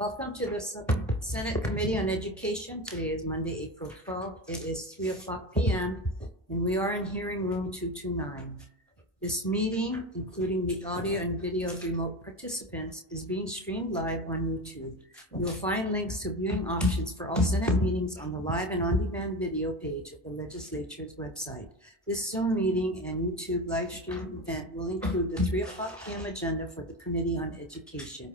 Welcome to the Senate Committee on Education. Today is Monday, April 12th. It is 3:00 p.m. and we are in hearing room 229. This meeting, including the audio and video of remote participants, is being streamed live on YouTube. You will find links to viewing options for all Senate meetings on the live and on-demand video page of the legislature's website. This Zoom meeting and YouTube live stream event will include the 3:00 p.m. agenda for the Committee on Education.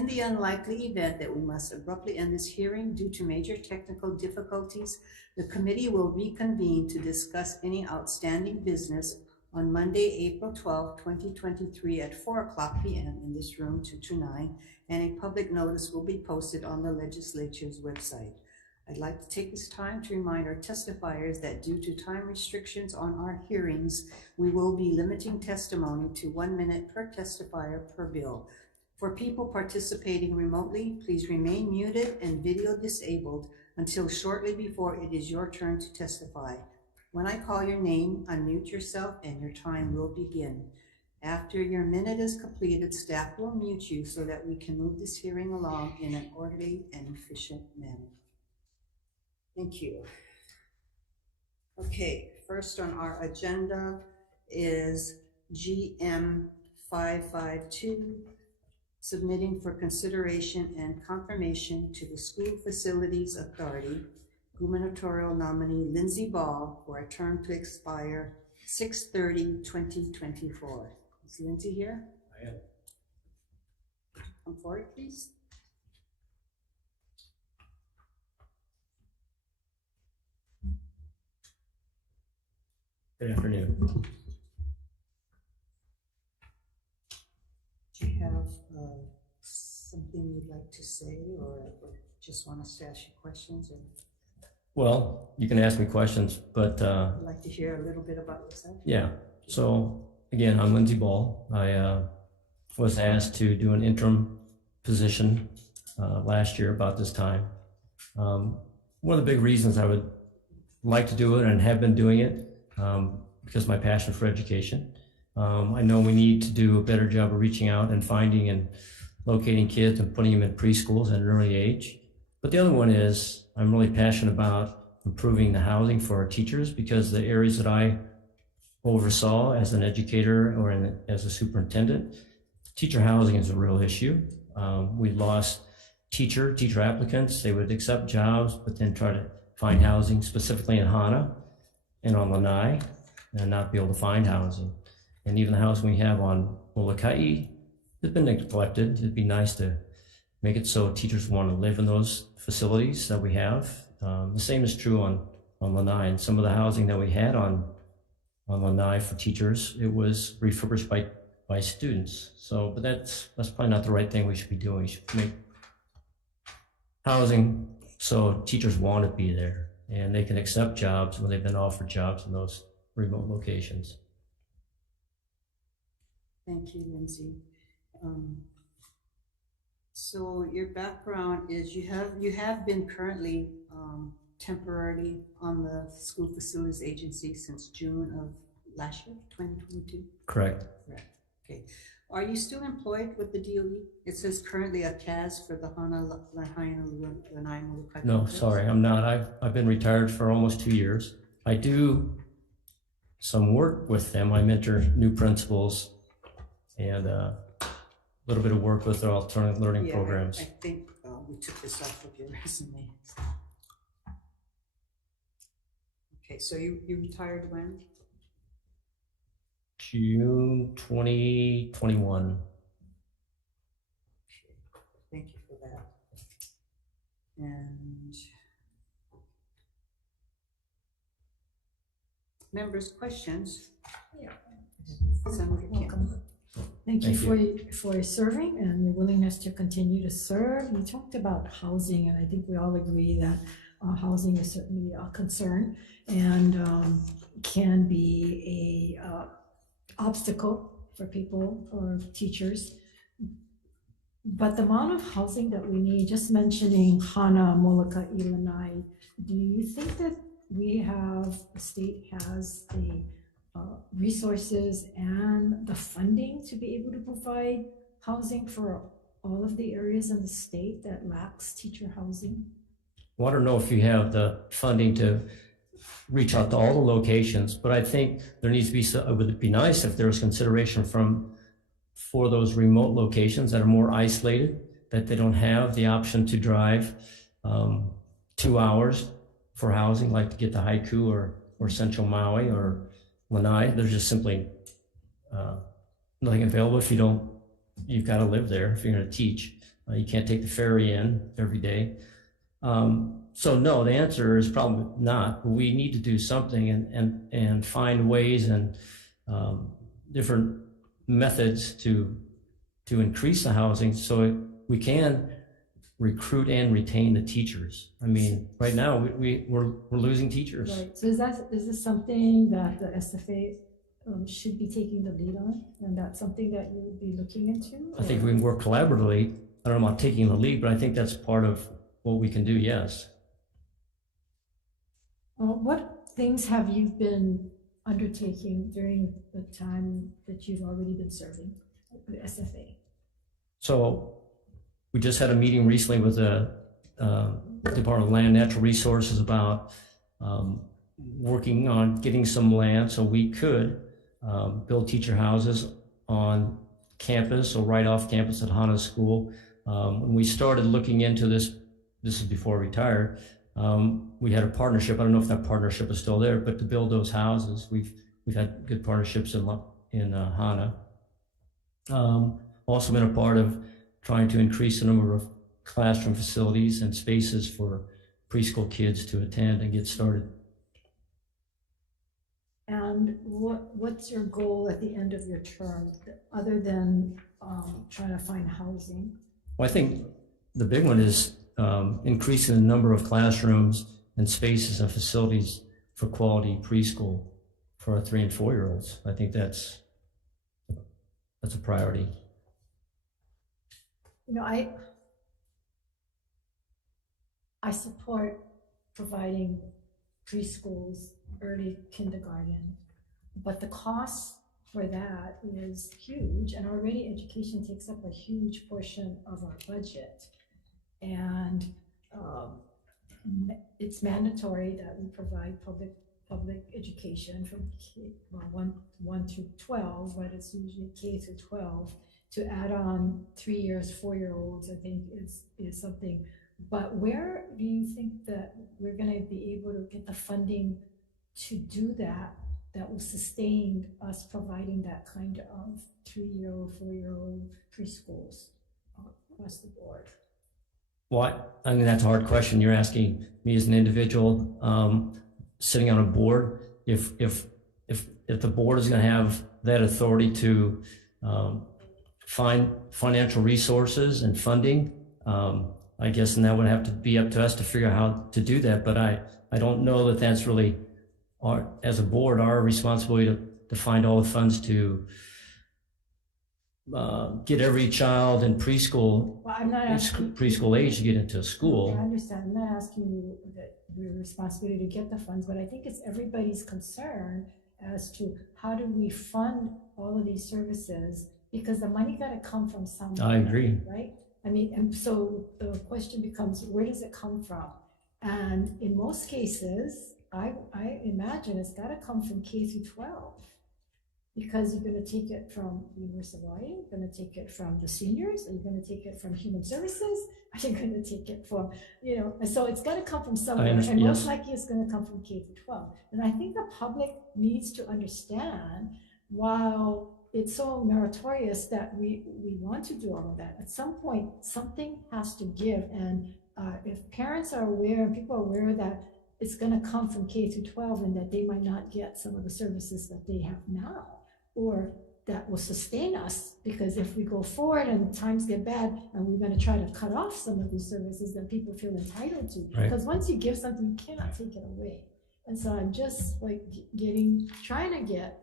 In the unlikely event that we must abruptly end this hearing due to major technical difficulties, the committee will reconvene to discuss any outstanding business on Monday, April 12, 2023 at 4:00 p.m. in this room 229, and a public notice will be posted on the legislature's website. I'd like to take this time to remind our testifiers that due to time restrictions on our hearings, we will be limiting testimony to 1 minute per testifier per bill. For people participating remotely, please remain muted and video disabled until shortly before it is your turn to testify. When I call your name, unmute yourself and your time will begin. After your minute is completed, staff will mute you so that we can move this hearing along in an orderly and efficient manner. Thank you. Okay, first on our agenda is GM 552. Submitting for consideration and confirmation to the School Facilities Authority, gubernatorial nominee Lindsey Ball for a term to expire 6/30/2024. Is Lindsey here? I am. Come forward, please. Good afternoon. Do you have something you'd like to say, or just want us to ask you questions? Or Well, you can ask me questions, but I'd like to hear a little bit about yourself. yeah. So again, I'm Lindsey Ball. I was asked to do an interim position last year about this time. One of the big reasons I would like to do it and have been doing it because of my passion for education. I know we need to do a better job of reaching out and finding and locating kids and putting them in preschools at an early age. But the other one is I'm really passionate about improving the housing for our teachers, because the areas that I oversaw as an educator or as a superintendent, teacher housing is a real issue. We lost teacher applicants. They would accept jobs, but then try to find housing specifically in Hana and on Lanai and not be able to find housing. And even the housing we have on Molokai has been neglected. It'd be nice to make it so teachers want to live in those facilities that we have. The same is true on Lanai. And some of the housing that we had on Lanai for teachers, it was refurbished by students. So, but that's probably not the right thing we should be doing. We should make housing so teachers want to be there and they can accept jobs when they've been offered jobs in those remote locations. Thank you, Lindsey. So your background is you have been currently temporarily on the School Facilities Agency since June of last year, 2022? Correct. Correct. Okay. Are you still employed with the DOE? It says currently a CAS for the Lanai Molokai. No, sorry, I'm not. I've been retired for almost 2 years. I do some work with them. I mentor new principals and a little bit of work with their alternative learning programs. I think we took this off of your resume. Okay, so you retired when? June 2021. Okay, thank you for that. And members' questions? Yeah. Senator Kim. Welcome. Thank you for your serving and your willingness to continue to serve. You talked about housing, and I think we all agree that housing is certainly a concern and can be a obstacle for people or teachers. But the amount of housing that we need, just mentioning Hana, Molokai, Lanai, do you think that the state has the resources and the funding to be able to provide housing for all of the areas in the state that lacks teacher housing? Well, I don't know if you have the funding to reach out to all the locations, but I think there needs to be, it would be nice if there was consideration for those remote locations that are more isolated, that they don't have the option to drive 2 hours for housing, like to get to Haiku or Central Maui or Lanai. There's just simply nothing available if you've got to live there if you're going to teach. You can't take the ferry in every day. So no, the answer is probably not. We need to do something and find ways and different methods to increase the housing so we can recruit and retain the teachers. I mean, right now we're losing teachers. Right. So is this something that the SFA should be taking the lead on, and that's something that you would be looking into? I think we can work collaboratively. I don't know about taking the lead, but I think that's part of what we can do. Yes. What things have you been undertaking during the time that you've already been serving the SFA? So we just had a meeting recently with the Department of Land and Natural Resources about working on getting some land so we could build teacher houses on campus or right off campus at Hana School. When we started looking into this is before I retired, we had a partnership. I don't know if that partnership is still there, but to build those houses, we've had good partnerships in Hana. Also been a part of trying to increase the number of classroom facilities and spaces for preschool kids to attend and get started. And what's your goal at the end of your term, other than trying to find housing? Well, I think the big one is increasing the number of classrooms and spaces and facilities for quality preschool for our 3- and 4-year-olds. I think that's a priority. You know, I support providing preschools, early kindergarten, but the cost for that is huge, and already education takes up a huge portion of our budget. And it's mandatory that we provide public education from one to 12, but it's usually K through 12. To add on 3 years, 4-year-olds, I think is something. But where do you think that we're going to be able to get the funding to do that will sustain us providing that kind of 3-year-old, 4-year-old preschools across the board? Well, I mean, that's a hard question. You're asking me as an individual sitting on a board, if the board is going to have that authority to find financial resources and funding, I guess, and that would have to be up to us to figure out how to do that. But I don't know that that's really as a board, our responsibility to find all the funds to get every child in preschool, well, I'm not asking, preschool age to get into school. I understand. I'm not asking you that your responsibility to get the funds, but I think it's everybody's concern as to how do we fund all of these services, because the money got to come from somewhere. I agree. Right? I mean, and so the question becomes, where does it come from? And in most cases, I imagine it's got to come from K through 12, because you're going to take it from the University of Hawaii, you're going to take it from the seniors, are you going to take it from Human Services, are you going to take it from, and so it's got to come from somewhere, and most likely it's going to come from K through 12. And I think the public needs to understand, while it's so meritorious that we want to do all of that, at some point something has to give. And if parents are aware, people are aware that it's going to come from K through 12 and that they might not get some of the services that they have now, or that will sustain us, because if we go forward and times get bad and we're going to try to cut off some of these services that people feel entitled to, right. Because once you give something, you cannot take it away. And so I'm just like trying to get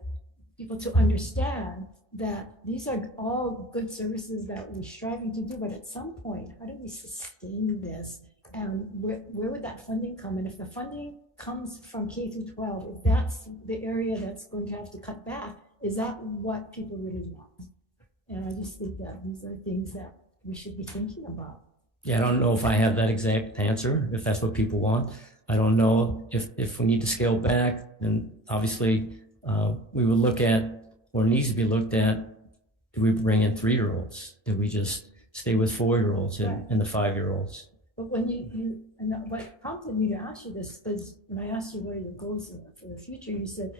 people to understand that these are all good services that we're striving to do, but at some point, how do we sustain this? And where would that funding come? And if the funding comes from K through 12, if that's the area that's going to have to cut back, is that what people really want? And I just think that these are things that we should be thinking about. Yeah, I don't know if I have that exact answer, if that's what people want. I don't know if we need to scale back, then obviously we would look at, or needs to be looked at, do we bring in 3-year-olds? Do we just stay with 4-year-olds and the 5-year-olds? But when and what prompted me to ask you this, because when I asked you what are your goals for the future, you said,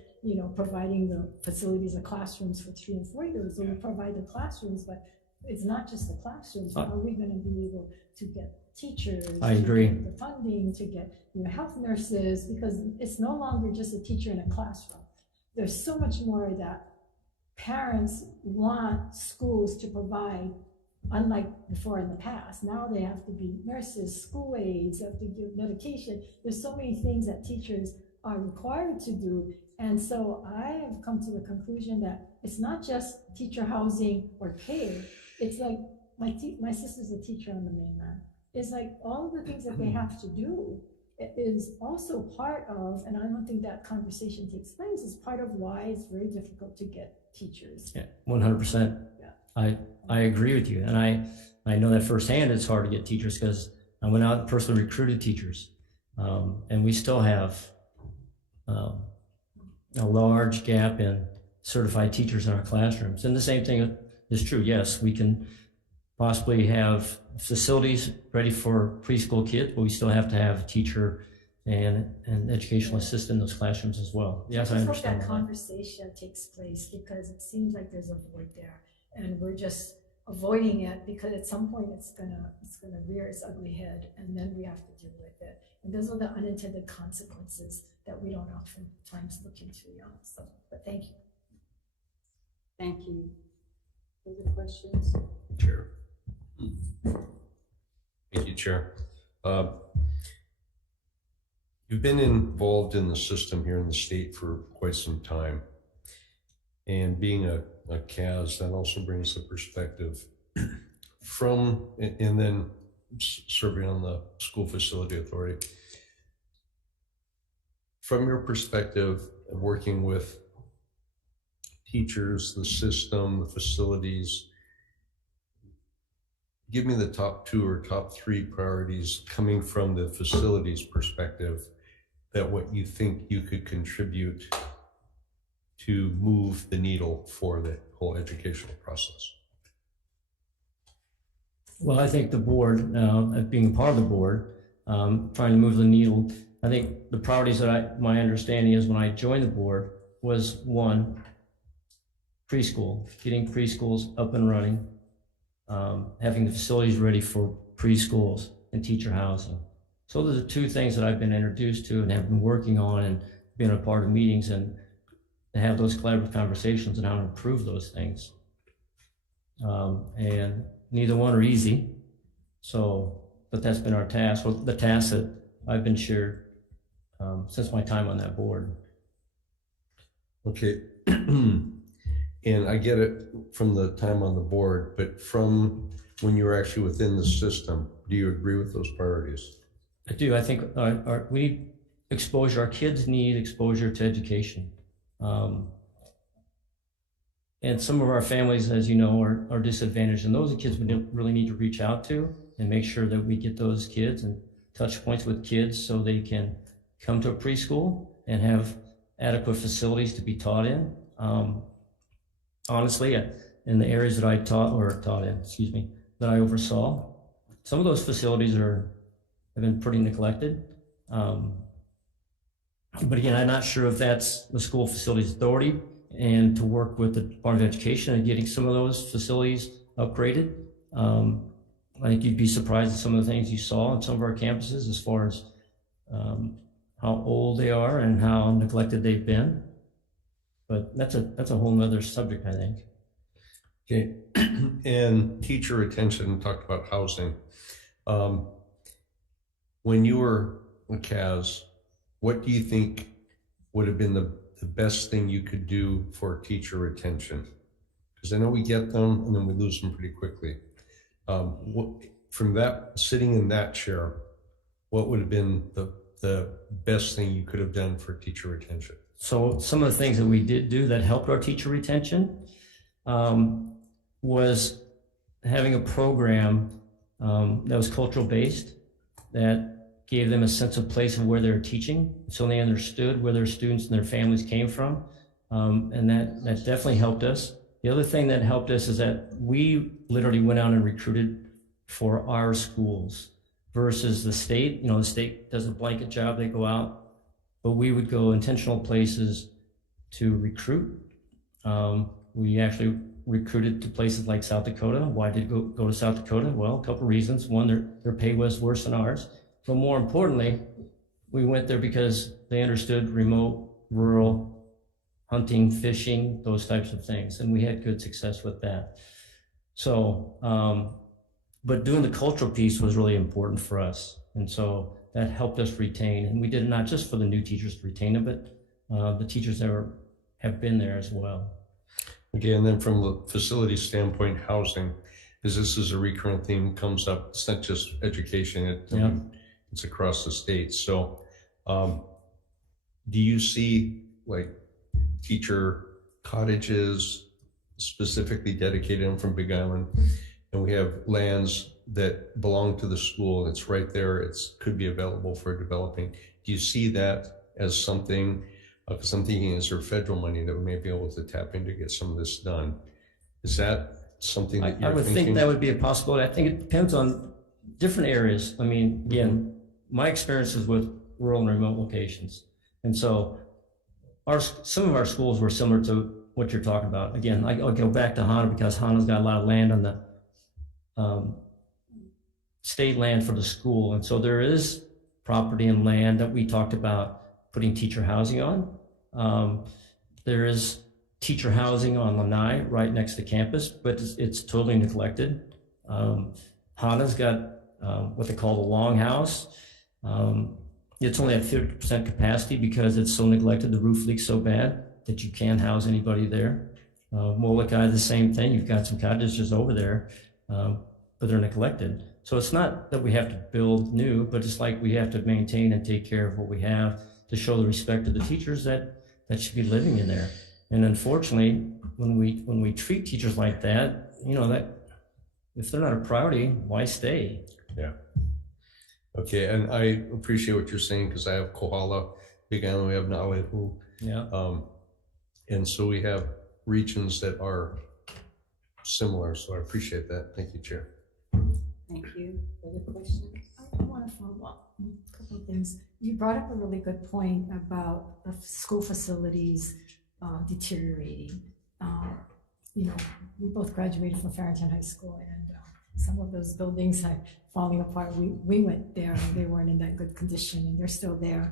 providing the facilities and classrooms for 3 and 4-year-olds. So we provide the classrooms, but it's not just the classrooms. How are we going to be able to get teachers? I agree. To get the funding, to get health nurses, because it's no longer just a teacher in a classroom. There's so much more that parents want schools to provide, unlike before in the past. Now they have to be nurses, school aides, they have to give medication. There's so many things that teachers are required to do. And so I have come to the conclusion that it's not just teacher housing or care. It's like my sister's a teacher on the mainland. It's like all of the things that they have to do is also part of, and I don't think that conversation takes place, is part of why it's very difficult to get teachers. Yeah, 100%. Yeah. I agree with you. And I know that firsthand it's hard to get teachers because I went out and personally recruited teachers. And we still have a large gap in certified teachers in our classrooms. And the same thing is true. Yes, we can possibly have facilities ready for preschool kids, but we still have to have a teacher and an educational assistant in those classrooms as well. Yes, I understand that conversation takes place because it seems like there's a void there, and we're just avoiding it because at some point it's gonna rear its ugly head, and then we have to deal with it. And those are the unintended consequences that we don't oftentimes look into. So, but thank you. Thank you. Further questions? Chair. Thank you, Chair. You've been involved in the system here in the state for quite some time. And being a CAS, that also brings the perspective from, and then serving on the School Facility Authority. From your perspective, working with teachers, the system, the facilities, give me the top 2 or top 3 priorities coming from the facilities perspective that what you think you could contribute to move the needle for the whole educational process. Well, I think the board, being part of the board, trying to move the needle, I think the priorities that my understanding is when I joined the board was 1, preschool, getting preschools up and running, having the facilities ready for preschools and teacher housing. So those are 2 things that I've been introduced to and have been working on and been a part of meetings and have those collaborative conversations on how to improve those things. And neither one are easy. So, but that's been our task, well, the task that I've been shared since my time on that board. Okay. And I get it from the time on the board, but from when you were actually within the system, do you agree with those priorities? I do. I think we need exposure. Our kids need exposure to education. And some of our families, as you know, are disadvantaged, and those are kids we really need to reach out to and make sure that we get those kids and touch points with kids so they can come to a preschool and have adequate facilities to be taught in. Honestly, in the areas that I taught in, that I oversaw, some of those facilities have been pretty neglected. But again, I'm not sure if that's the School Facilities Authority and to work with the Department of Education and getting some of those facilities upgraded. I think you'd be surprised at some of the things you saw on some of our campuses as far as how old they are and how neglected they've been. But that's a whole nother subject, I think. Okay, and teacher retention, talked about housing. When you were a CAS, what do you think would have been the best thing you could do for teacher retention? Because I know we get them and then we lose them pretty quickly. From that, sitting in that chair, what would have been the best thing you could have done for teacher retention? So some of the things that we did do that helped our teacher retention was having a program that was cultural based, that gave them a sense of place of where they were teaching, so they understood where their students and their families came from, and that definitely helped us. The other thing that helped us is that we literally went out and recruited for our schools versus the state. The state does a blanket job, they go out, but we would go intentional places to recruit. We actually recruited to places like South Dakota. Why did go to South Dakota? Well, a couple reasons. One, their pay was worse than ours. But more importantly, we went there because they understood remote, rural, hunting, fishing, those types of things. And we had good success with that. So, but doing the cultural piece was really important for us. And so that helped us retain. And we did it not just for the new teachers to retain them, but the teachers that have been there as well. Okay, and then from the facility standpoint, housing, because this is a recurrent theme, comes up. It's not just education, it's across the state. So do you see like teacher cottages specifically dedicated? I'm from Big Island, and we have lands that belong to the school. It's right there. It's could be available for developing. Do you see that as something? Because I'm thinking, is there federal money that we may be able to tap in to get some of this done? Is that something that you're I would thinking? think that would be a possibility. I think it depends on different areas. I mean, again, my experience is with rural and remote locations. And so some of our schools were similar to what you're talking about. Again, I'll go back to HANA because HANA's got a lot of land on the state land for the school. And so there is property and land that we talked about putting teacher housing on. There is teacher housing on Lanai right next to campus, but it's totally neglected. HANA's got what they call the longhouse. It's only at 50% capacity because it's so neglected. The roof leaks so bad that you can't house anybody there. Molokai, the same thing. You've got some cottages over there, but they're neglected. So it's not that we have to build new, but it's like we have to maintain and take care of what we have to show the respect to the teachers that should be living in there. And unfortunately, when we treat teachers like that, that if they're not a priority, why stay? Yeah. Okay, and I appreciate what you're saying because I have Kohala, Big Island, we have Naalehu. Yeah. And so we have regions that are similar. So I appreciate that. Thank you, Chair. Thank you. Other questions? I want to follow up a couple of things. You brought up a really good point about the school facilities deteriorating. We both graduated from Farrington High School, and some of those buildings are falling apart. We went there, and they weren't in that good condition, and they're still there.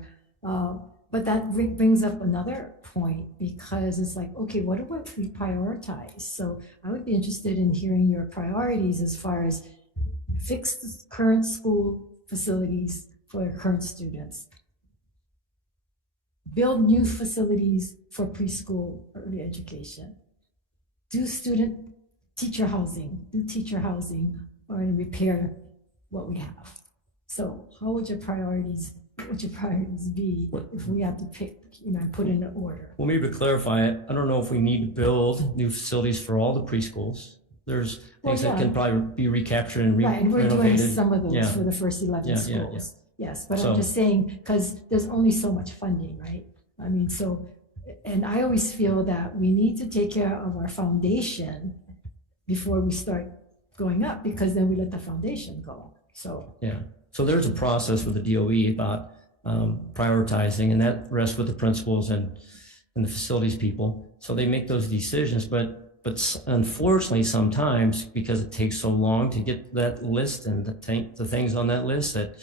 But that brings up another point because it's like, okay, what do we prioritize? So I would be interested in hearing your priorities as far as fix the current school facilities for current students, build new facilities for preschool early education, do teacher housing, or repair what we have. So how would your priorities be if we had to pick, put in an order? Well, maybe to clarify it, I don't know if we need to build new facilities for all the preschools. There's things that can probably be recaptured and right, and we're renovated. doing some of those for the first 11 schools. Yes, but I'm just saying, because there's only so much funding, right? I mean, and I always feel that we need to take care of our foundation before we start going up, because then we let the foundation go. So there's a process with the DOE about prioritizing, and that rests with the principals and the facilities people. So they make those decisions, but unfortunately sometimes, because it takes so long to get that list and the things on that list, that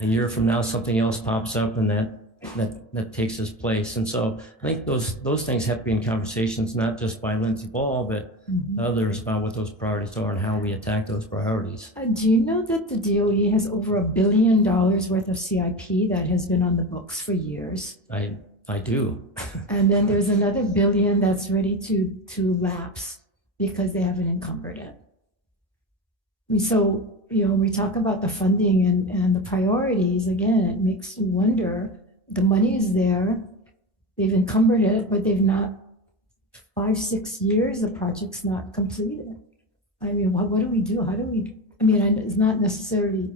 a year from now something else pops up and that takes its place. And so I think those things have to be in conversations, not just by Lindsay Ball, but others, about what those priorities are and how we attack those priorities. Do you know that the DOE has over $1 billion worth of CIP that has been on the books for years? I do. And then there's another $1 billion that's ready to lapse because they haven't encumbered it. So, we talk about the funding and the priorities, again, it makes you wonder, the money is there, they've encumbered it, but they've not 5-6 years, the project's not completed. I mean, what do we do? How do we, I mean, it's not necessarily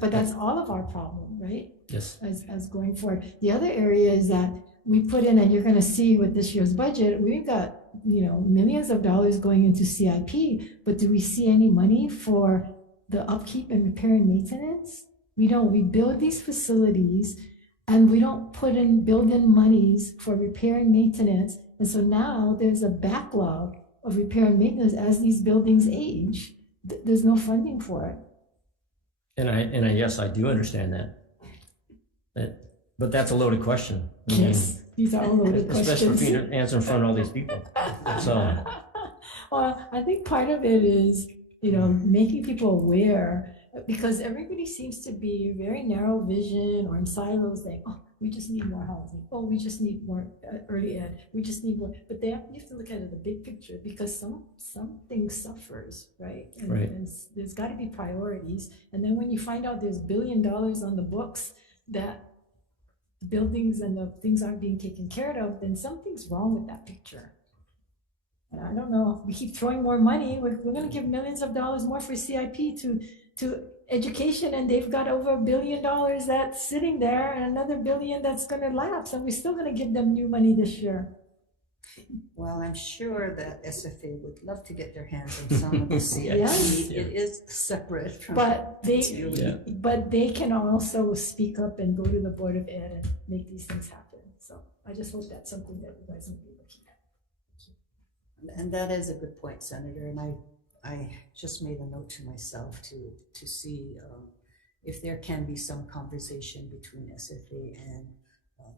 but that's all of our problem, right? Yes. As going forward. The other area is that we put in, and you're gonna see with this year's budget, we've got, millions of dollars going into CIP, but do we see any money for the upkeep and repair and maintenance? We don't. We build these facilities and we don't build in monies for repair and maintenance. And so now there's a backlog of repair and maintenance as these buildings age. There's no funding for it. And yes, I do understand that. But that's a loaded question. Yes, these are all loaded questions. Especially for me to answer in front of all these people. So. Well, I think part of it is, making people aware, because everybody seems to be very narrow vision or in silos saying, oh, we just need more housing. Oh, we just need more early ed. We just need more. But you have to look at it the big picture, because something suffers, right? And there's got to be priorities. And then when you find out there's $1 billion on the books that the buildings and the things aren't being taken care of, then something's wrong with that picture. And I don't know. We keep throwing more money. We're going to give millions of dollars more for CIP to education, and they've got over $1 billion that's sitting there, and another $1 billion that's going to lapse, and we're still going to give them new money this year. Well, I'm sure that SFA would love to get their hands on some of the CIP. Yes. It is separate from. But they can also speak up and go to the Board of Ed and make these things happen. So I just hope that's something that you guys will be looking at. And that is a good point, Senator. And I just made a note to myself to see if there can be some conversation between SFA and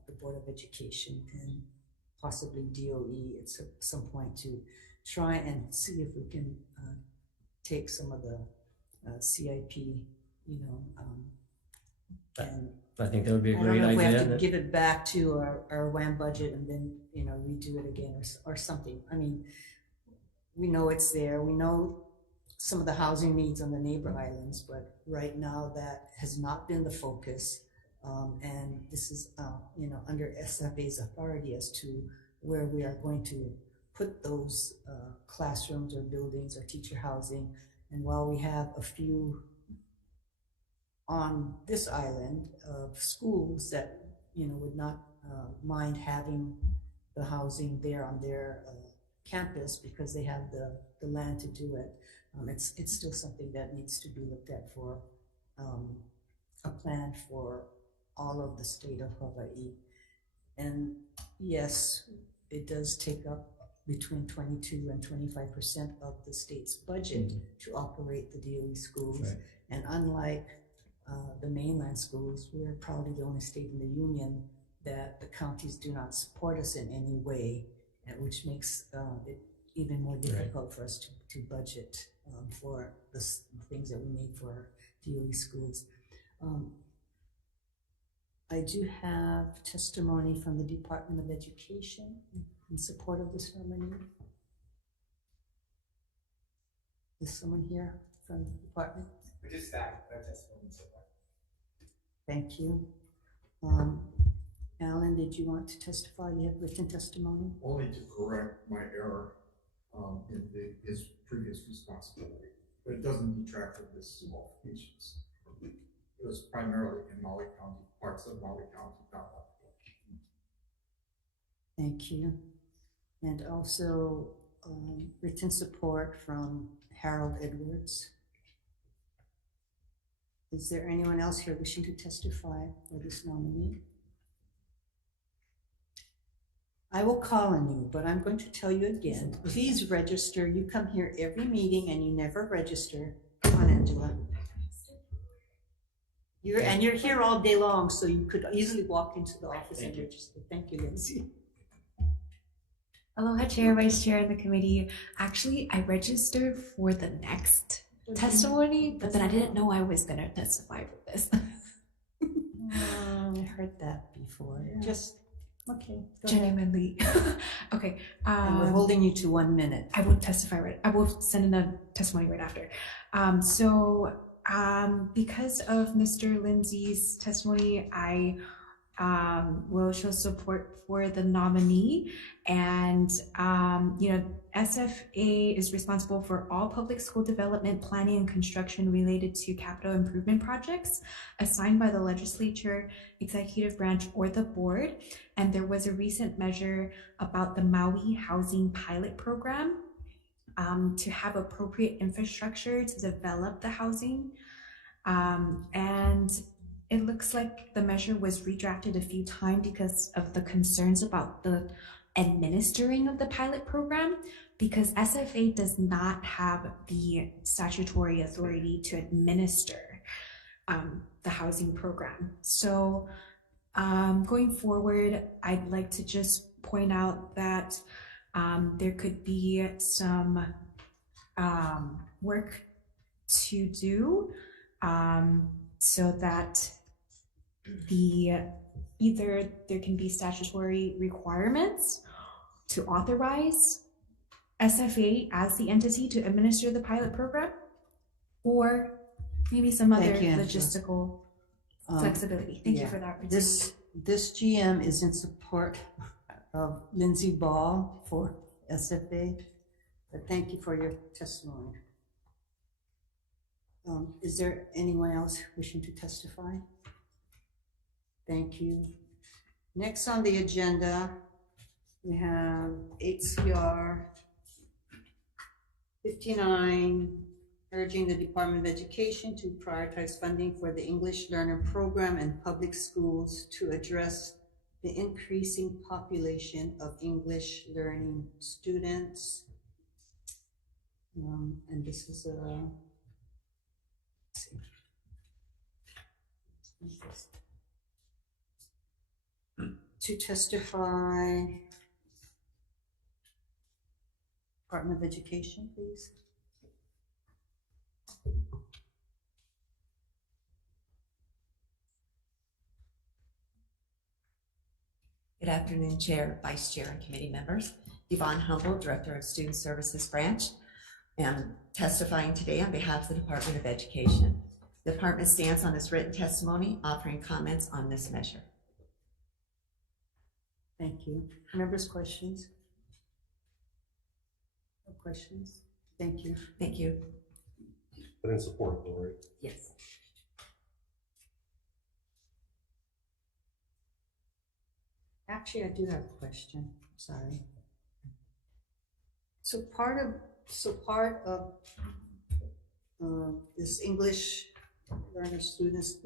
the Board of Education and possibly DOE at some point to try and see if we can take some of the CIP, and I think that would be a great I don't know if we idea. have to give it back to our WAM budget and then, redo it again or something. I mean, we know it's there. We know some of the housing needs on the neighbor islands, but right now that has not been the focus. And this is, under SFA's authority as to where we are going to put those classrooms or buildings or teacher housing. And while we have a few on this island of schools that, would not mind having the housing there on their campus because they have the land to do it, it's still something that needs to be looked at for a plan for all of the state of Hawaii. And yes, it does take up between 22 and 25% of the state's budget to operate the DOE schools. Right. And unlike the mainland schools, we're probably the only state in the union that the counties do not support us in any way, which makes it even more difficult for us to budget for the things that we need for DOE schools. I do have testimony from the Department of Education in support of this nominee. Is someone here from the department? We just that testimony so far. Thank you. Alan, did you want to testify? You have written testimony? Only to correct my error in his previous responsibility, but it doesn't detract from his qualifications. It was primarily in Maui County, parts of Maui County, not Hawaii. Thank you. And also written support from Harold Edwards. Is there anyone else here wishing to testify for this nominee? I will call on you, but I'm going to tell you again, please register. You come here every meeting and you never register. Come on, Angela. You're here all day long, so you could easily walk into the office and register. Thank you, Lindsay. Aloha, Chair, Vice Chair, and the committee. Actually, I registered for the next testimony, but then I didn't know I was going to testify for this. I heard that before. Yeah. Just, okay. Genuinely. Okay. And we're holding you to 1 minute. I will testify I will send in a testimony right after. Because of Mr. Lindsay's testimony, I will show support for the nominee. And, SFA is responsible for all public school development, planning, and construction related to capital improvement projects assigned by the legislature, executive branch, or the board. And there was a recent measure about the Maui Housing Pilot Program to have appropriate infrastructure to develop the housing. And it looks like the measure was redrafted a few times because of the concerns about the administering of the pilot program, because SFA does not have the statutory authority to administer the housing program. So going forward, I'd like to just point out that there could be some work to do so that either there can be statutory requirements to authorize SFA as the entity to administer the pilot program, or maybe some other Thank you, Angela. logistical flexibility. Thank you for that. This GM is in support of Lindsay Ball for SFA, but thank you for your testimony. Is there anyone else wishing to testify? Thank you. Next on the agenda, we have HCR 59, urging the Department of Education to prioritize funding for the English Learner Program in public schools to address the increasing population of English learning students. And this is to testify, Department of Education, please. Good afternoon, Chair, Vice Chair, and committee members. Yvonne Humble, Director of Student Services Branch. I'm testifying today on behalf of the Department of Education. The department stands on its written testimony, offering comments on this measure. Thank you. Members, questions? No questions? Thank you. Thank you. But in support, though, right? Yes. Actually, I do have a question. Sorry. So part of this English learner students,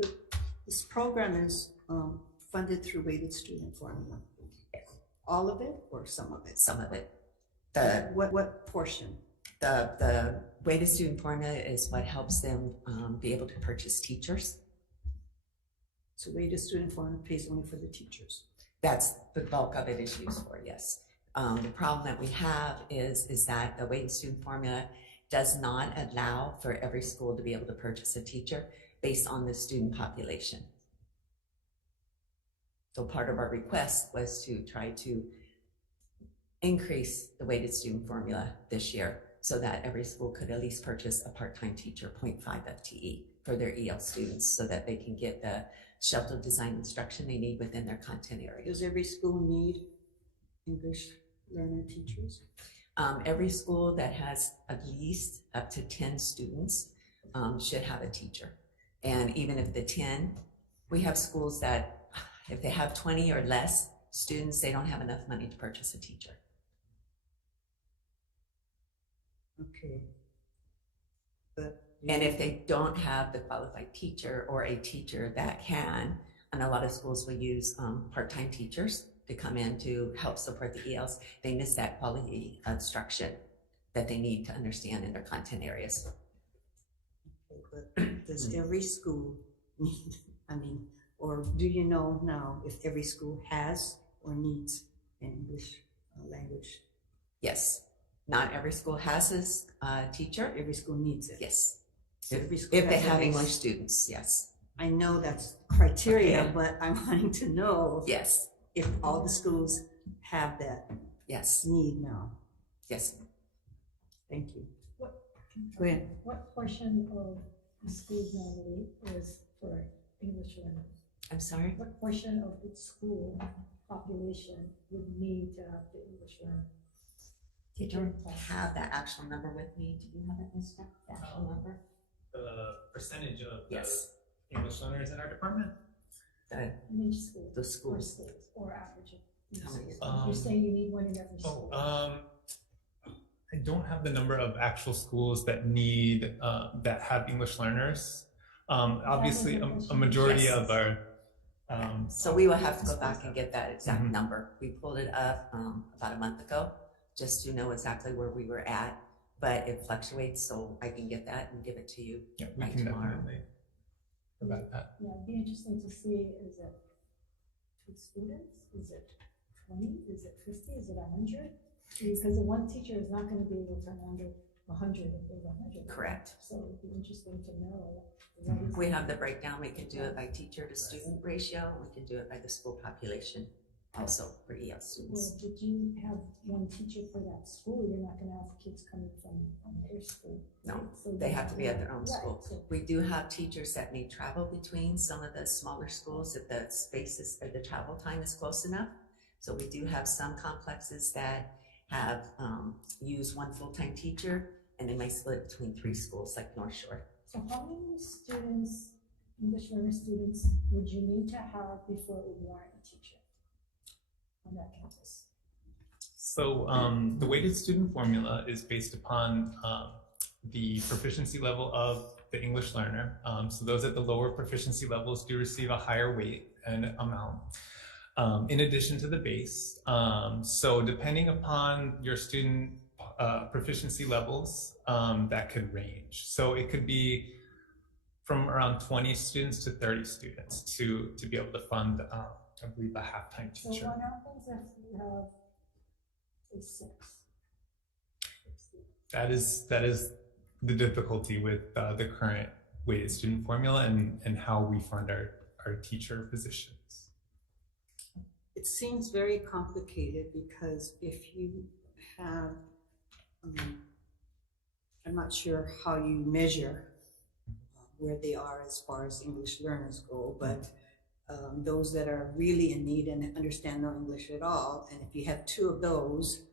this program is funded through weighted student formula. All of it or some of it? Some of it. What portion? The weighted student formula is what helps them be able to purchase teachers. So weighted student formula pays only for the teachers. That's the bulk of it is used for, yes. The problem that we have is that the weighted student formula does not allow for every school to be able to purchase a teacher based on the student population. So part of our request was to try to increase the weighted student formula this year so that every school could at least purchase a part-time teacher, 0.5 FTE, for their EL students so that they can get the sheltered design instruction they need within their content area. Does every school need English learner teachers? Every school that has at least up to 10 students should have a teacher. And even if the 10, we have schools that if they have 20 or less students, they don't have enough money to purchase a teacher. Okay. But And if they don't have the qualified teacher or a teacher that can, and a lot of schools will use part-time teachers to come in to help support the ELs, they miss that quality instruction that they need to understand in their content areas. Okay, but does every school need, or do you know now if every school has or needs an English language? Yes, not every school has this teacher. Every school needs it. Yes, Every school if they has have at least- English students, yes. I know that's criteria, Okay. but I'm wanting to know Yes, if all the schools have that yes, need now. yes. Thank you. What- Go ahead. What portion of the school's normally is for English learners? I'm sorry? What portion of the school population would need to have the English learner? I don't have that actual number with me. Do you have it, Mr.? The actual number? The percentage of Yes. the English learners in our department. In each school? The Or schools. schools, or average? How many is You're saying you need one in every school? I don't have the number of actual schools that need that have English learners. Obviously, a majority Yes. of our So we will have to go back and get that exact Mhm. number. We pulled it up about a month ago, just to know exactly where we were at, but it fluctuates, so I can get that and give it to you. yeah, we by can tomorrow. definitely provide that. Yeah, it'd be interesting to see, is it 2 students? Is it 20? Is it 50? Is it 100? Because the one teacher is not gonna be able to handle 100 if there's 100. Correct. So it'd be interesting to know. what is- We have the breakdown. We can do it by teacher to student ratio. We can do it by the school population also for EL Well, students. did you have one teacher for that school? You're not gonna have kids coming from their school. No, right? So they you have to be at their own right, school. so- We do have teachers that may travel between some of the smaller schools if the spaces, or the travel time is close enough. So we do have some complexes that have used one full-time teacher, and they might split between 3 schools like North Shore. So how many students, English learner students, would you need to have before it would warrant a teacher on that campus? So the weighted student formula is based upon the proficiency level of the English learner. So those at the lower proficiency levels do receive a higher weight and amount, in addition to the base. So depending upon your student proficiency levels, that could range. So it could be from around 20 students to 30 students to be able to fund, I believe, a half-time So teacher. what happens if you have a 6? That is the difficulty with the current weighted student formula and how we fund our teacher positions. It seems very complicated because if you have, I'm not sure how you measure where they are as far as English learners go, but those that are really in need and understand no English at all, and if you have 2 of those,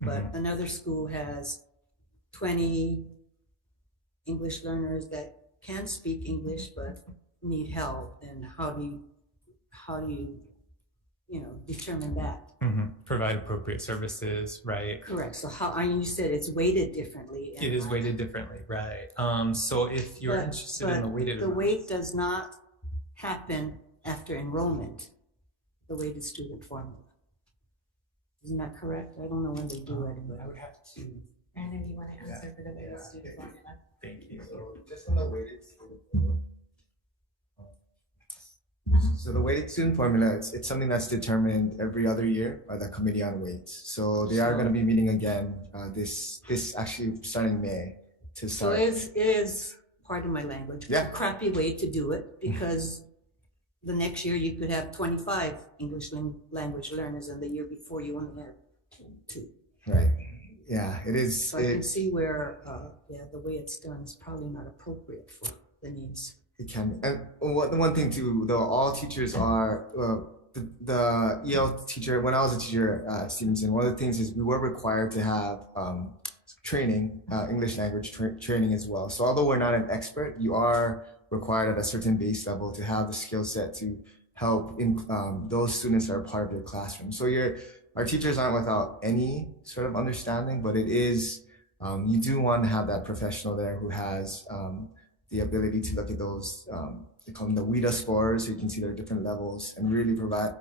but another school has 20 English learners that can speak English but need help, and how do you determine that? Provide appropriate services, right? Correct. So how, and you said it's weighted differently. It is weighted differently, right? So if you're interested in the weighted, the weight does not happen after enrollment, the weighted student formula. Isn't that correct? I don't know when they do it, I but would have to, Brandon, do you want to answer for the weighted Yeah. student formula? thank you. So just on the weighted student formula. So the weighted student formula, it's something that's determined every other year by the Committee on Weights. So they are going to be meeting again this actually starting May to so start. it is, pardon my language, Yeah. a crappy way to do it, because the next year you could have 25 English language learners, and the year before you only had 2. Right. Yeah, it is. So I can see where, the way it's done is probably not appropriate for the needs. It can. And the one thing too, though, all teachers are, the EL teacher, when I was a teacher at Stevenson, one of the things is we were required to have training, English language training as well. So although we're not an expert, you are required at a certain base level to have the skill set to help in those students that are part of your classroom. So our teachers aren't without any sort of understanding, but it is, you do want to have that professional there who has the ability to look at those, they call them the WIDA scores, so you can see their different levels and really provide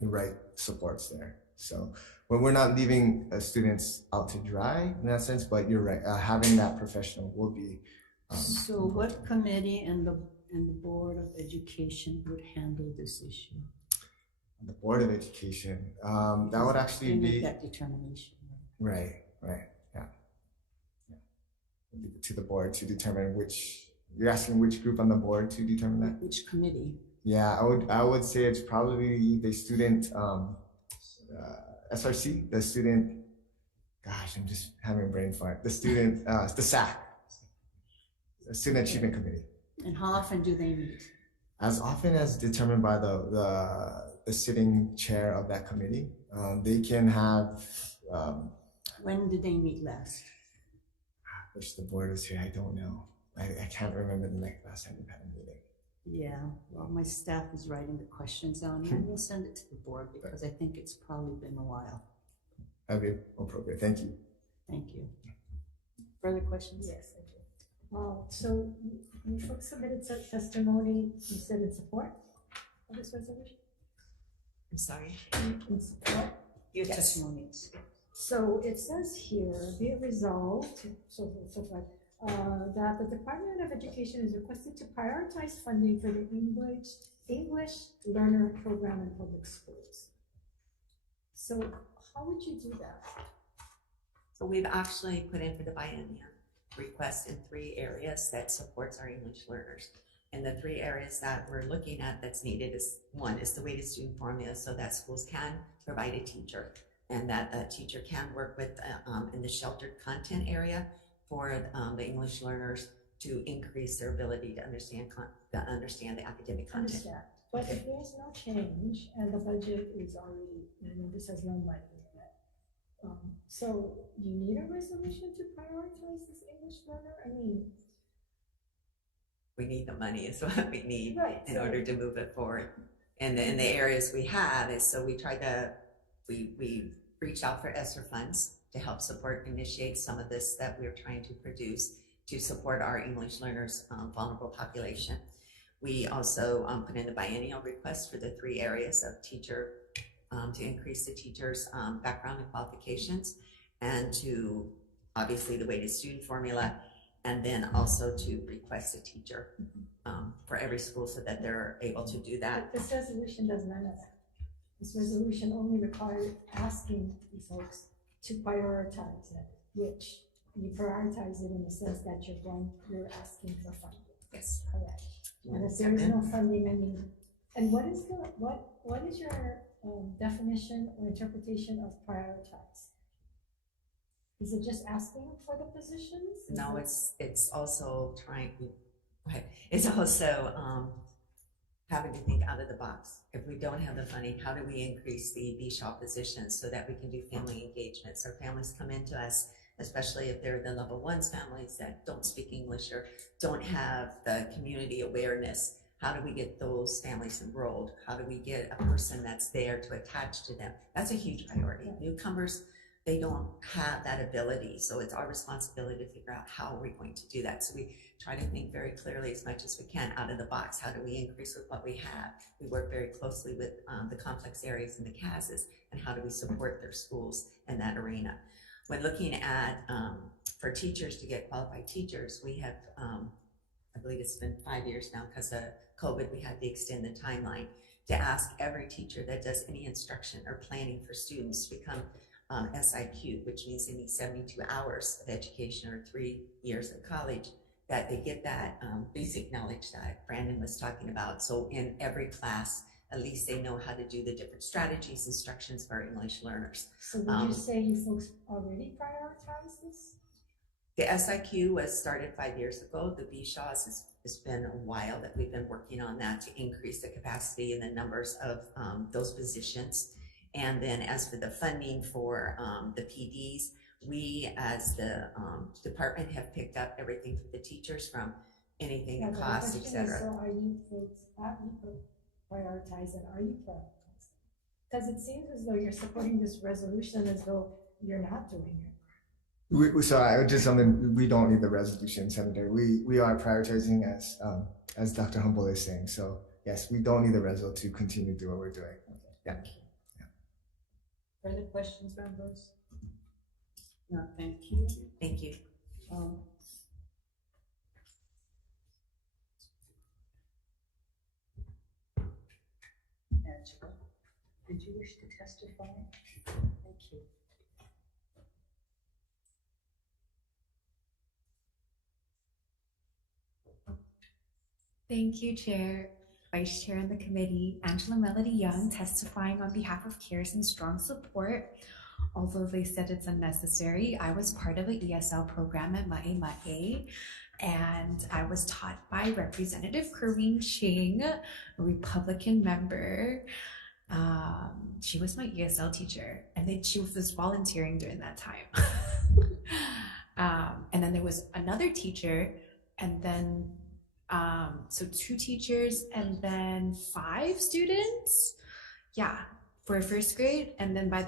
the right supports there. So when we're not leaving students out to dry in that sense, but you're right, having that professional will be. So what committee and the Board of Education would handle this issue? The Board of Education, that would actually They make be, that determination. right, yeah. To the board to determine you're asking which group on the board to determine that? Which committee? Yeah, I would say it's probably the student, SRC, the student, gosh, I'm just having a brain fart. The student, the SAC, the Student Achievement Committee. And how often do they meet? as often as determined by the sitting chair of that committee. They can have, When did they meet last? which the board is here, I don't know. I can't remember the last time we had a meeting. Yeah, well, my staff is writing the questions down, and we'll send it to the board because I think it's probably been a while. That'd be appropriate. Thank you. Thank you. Further questions? Yes, I do. So you folks submitted some testimony, you said in support of this resolution? I'm sorry. In support? Your Yes. testimonies. So it says here, be it resolved, so forth, that the Department of Education is requested to prioritize funding for the English Learner Program in public schools. So how would you do that? So we've actually put in for the biennium request in 3 areas that supports our English learners. And the 3 areas that we're looking at that's needed is, one is the weighted student formula so that schools can provide a teacher and that a teacher can work with in the sheltered content area for the English learners to increase their ability to understand the academic content. Understand. But if there's no change and the budget is already, this has no money in it. So do you need a resolution to prioritize this English learner? I mean, We need the money is what we need right. in order to move it forward. And in the areas we have is, so we tried to, we reached out for ESSER funds to help support, initiate some of this that we're trying to produce to support our English learners, vulnerable population. We also put in the biennial request for the 3 areas of teacher, to increase the teacher's background and qualifications, and to obviously the weighted student formula, and then also to request a teacher for every school so that they're able to do that. But this resolution does none of that. This resolution only requires asking you folks to prioritize it, which you prioritize it in the sense that you're asking for funding. Yes. Correct. And if there is no funding, I mean, and what is your definition or interpretation of prioritize? Is it just asking for the positions? No, it's also trying, it's also having to think out of the box. If we don't have the funding, how do we increase the BSHAW positions so that we can do family engagements? Our families come into us, especially if they're the level 1s families that don't speak English or don't have the community awareness. How do we get those families enrolled? How do we get a person that's there to attach to them? That's a huge priority. Newcomers, they don't have that ability. So it's our responsibility to figure out how are we going to do that. So we try to think very clearly as much as we can out of the box. How do we increase with what we have? We work very closely with the complex areas in the CASs and how do we support their schools in that arena. When looking at, for teachers to get qualified teachers, we have, I believe it's been 5 years now because of COVID, we had to extend the timeline to ask every teacher that does any instruction or planning for students to become SIQ, which means they need 72 hours of education or 3 years of college, that they get that basic knowledge that Brandon was talking about. So in every class, at least they know how to do the different strategies, instructions for English learners. So would you say you folks already prioritize this? The SIQ was started 5 years ago. The BSHAWs it's been a while that we've been working on that to increase the capacity and the numbers of those positions. And then as for the funding for the PDs, we as the department have picked up everything for the teachers from anything that costs, etc. So are you folks, have you prioritized and are you prioritized? Because it seems as though you're supporting this resolution as though you're not doing it. So I would just, we don't need the resolution, Senator. We are prioritizing as Dr. Humboldt is saying. So yes, we don't need the resol to continue to do what we're doing. Yeah. Further questions, members? No, thank you. Thank you. Angela, did you wish to testify? Thank you. Thank you, Chair, Vice Chair, and the committee. Angela Melody Young, testifying on behalf of CARES and strong support. although they said it's unnecessary. I was part of an ESL program at Ma'e, and I was taught by Representative Kerwin Ching, a Republican member. She was my ESL teacher, and then she was volunteering during that time. And then there was another teacher, and then so 2 teachers, and then 5 students. Yeah, for first grade, and then by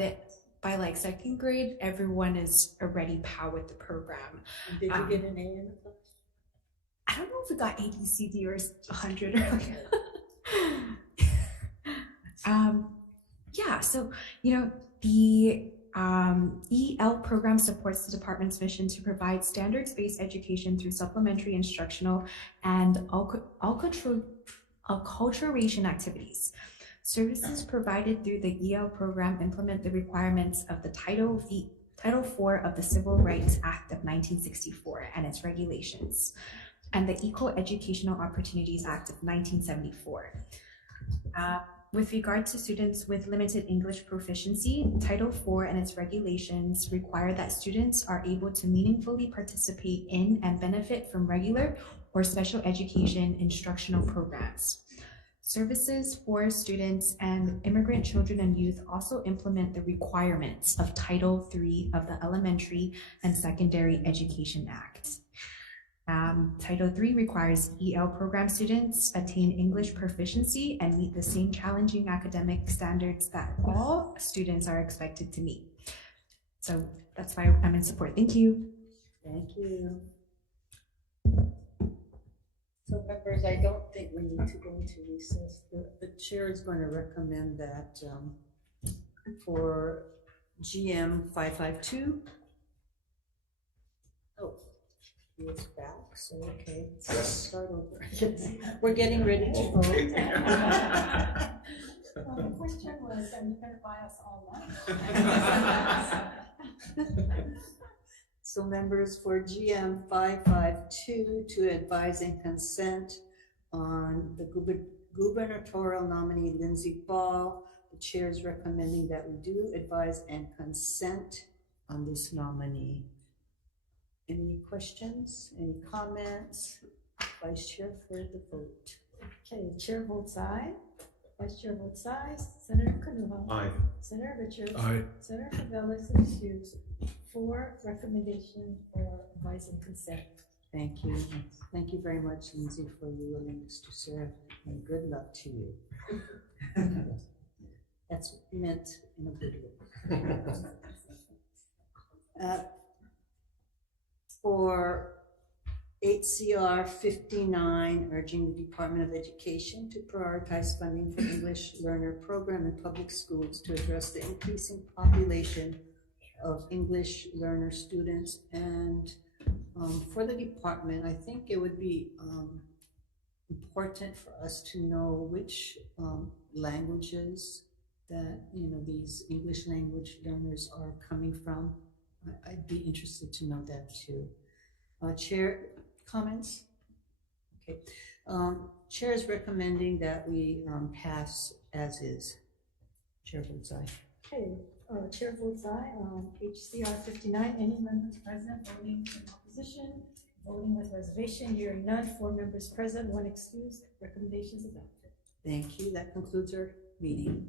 like second grade, everyone is already POW with the program. And did you get an A in the class? I don't know if it got 80, CD, or 100 or yeah, so, you know, the EL program supports the department's mission to provide standards-based education through supplementary instructional and acculturation activities. Services provided through the EL program implement the requirements of the Title IV of the Civil Rights Act of 1964 and its regulations, and the Equal Educational Opportunities Act of 1974. With regard to students with limited English proficiency, Title IV and its regulations require that students are able to meaningfully participate in and benefit from regular or special education instructional programs. Services for students and immigrant children and youth also implement the requirements of Title III of the Elementary and Secondary Education Act. Title III requires EL program students attain English proficiency and meet the same challenging academic standards that all students are expected to meet. So that's why I'm in support. Thank you. Thank you. So members, I don't think we need to go into recess. The chair is going to recommend that for GM 552. Oh, he is back, so okay, let's start over. We're getting ready to vote. Well, the question was, are you gonna buy us all lunch? So members, for GM 552 to advise and consent on the gubernatorial nominee Lindsey Ball, the chair is recommending that we do advise and consent on this nominee. Any questions, any comments? Vice Chair for the vote. Okay, Chair votes aye. Vice Chair votes aye. Senator Kanuha. Aye. Senator Richards. Aye. Senator Favela is excused. 4 recommendation for advice and consent. Thank you. Thank you very much, Lindsay, for your willingness to serve, and good luck to you. That's meant in a good way. For HCR 59, urging the Department of Education to prioritize funding for English learner program in public schools to address the increasing population of English learner students. And for the department, I think it would be important for us to know which languages that, you know, these English language learners are coming from. I'd be interested to know that too. Chair, comments? Okay. Chair is recommending that we pass as is. Chair votes aye. Okay, Chair votes aye on HCR 59. Any members present voting in opposition? Voting with reservation, hearing none. 4 members present, 1 excused. Recommendations adopted. Thank you. That concludes our meeting.